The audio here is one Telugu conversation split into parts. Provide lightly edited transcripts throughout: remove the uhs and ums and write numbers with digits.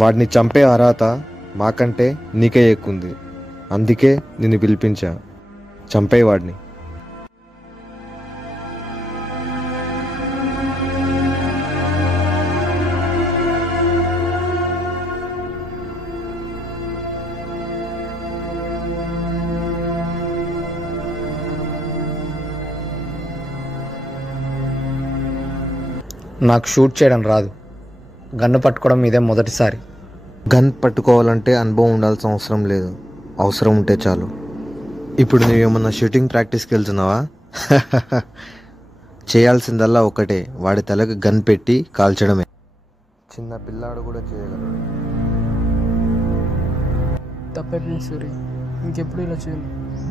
వాడిని చంపే అర్హత మాకంటే నీకే ఎక్కుంది. అందుకే నిన్ను పిలిపించా. చంపేవాడిని. నాకు షూట్ చేయడం రాదు. గన్ను పట్టుకోవడం ఇదే మొదటిసారి. గన్ పట్టుకోవాలంటే అనుభవం ఉండాల్సిన అవసరం లేదు. అవసరం ఉంటే చాలు. ఇప్పుడు నువ్వేమన్నా షూటింగ్ ప్రాక్టీస్కి వెళ్తున్నావా? చేయాల్సిందల్లా ఒకటే, వాడి తలకు గన్ పెట్టి కాల్చడమే. చిన్న పిల్లాడు కూడా చేయగలడు. తప్పైపోయింది సూరి, ఇంకెప్పుడు ఇలా చేయను.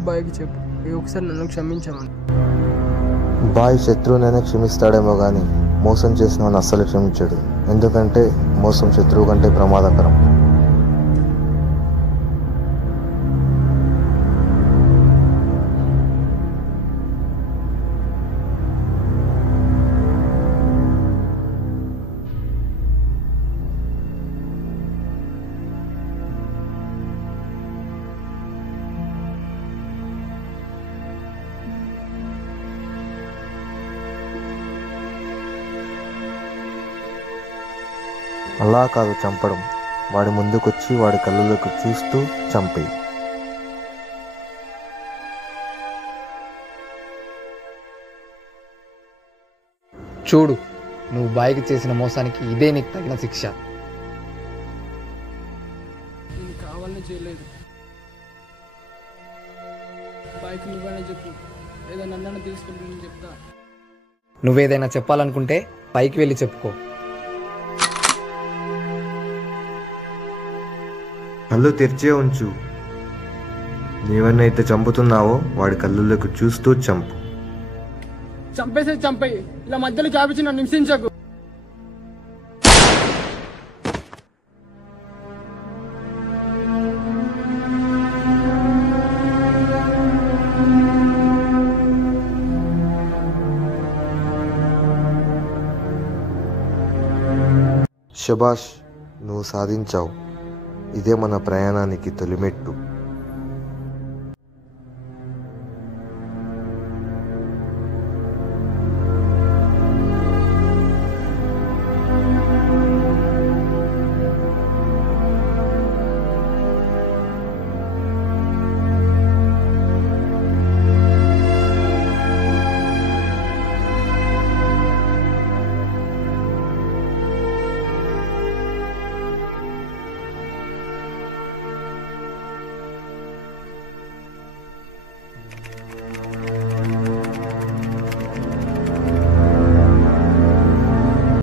బాయ్కి చెప్పు, ఒకసారి నన్ను క్షమించమని. బాయ్ శత్రువునైనా క్షమిస్తాడేమో కానీ మోసం చేసిన వాడిని అస్సలు క్షమించాడు. ఎందుకంటే మోసం శత్రువు కంటే ప్రమాదకరం. అలా కాదు చంపడం. వాడి ముందుకొచ్చి వాడి కళ్ళలోకి చూస్తూ చంపేయి. చూడు, నువ్వు బాయ్కి చేసిన మోసానికి ఇదే నీకు తగిన శిక్ష. నేను కావాలని చేయలేదు. బాయ్కి నువ్వైనా చెప్పు, లేదా నన్ను తీసుకెళ్ళి నేను చెప్తా. నువ్వేదైనా చెప్పాలనుకుంటే పైకి వెళ్ళి చెప్పుకో. కళ్ళు తెరిచే ఉంచు. నీవన్నైతే చంపుతున్నావో వాడి కళ్ళలోకి చూస్తూ చంపు. చంపేసే చంపేయి, ఇలా మధ్యలో చాపించి నన్ను హింసించకు. శభాష్, నువ్వు సాధించావు. ఇదే మన ప్రయాణానికి తొలిమెట్టు.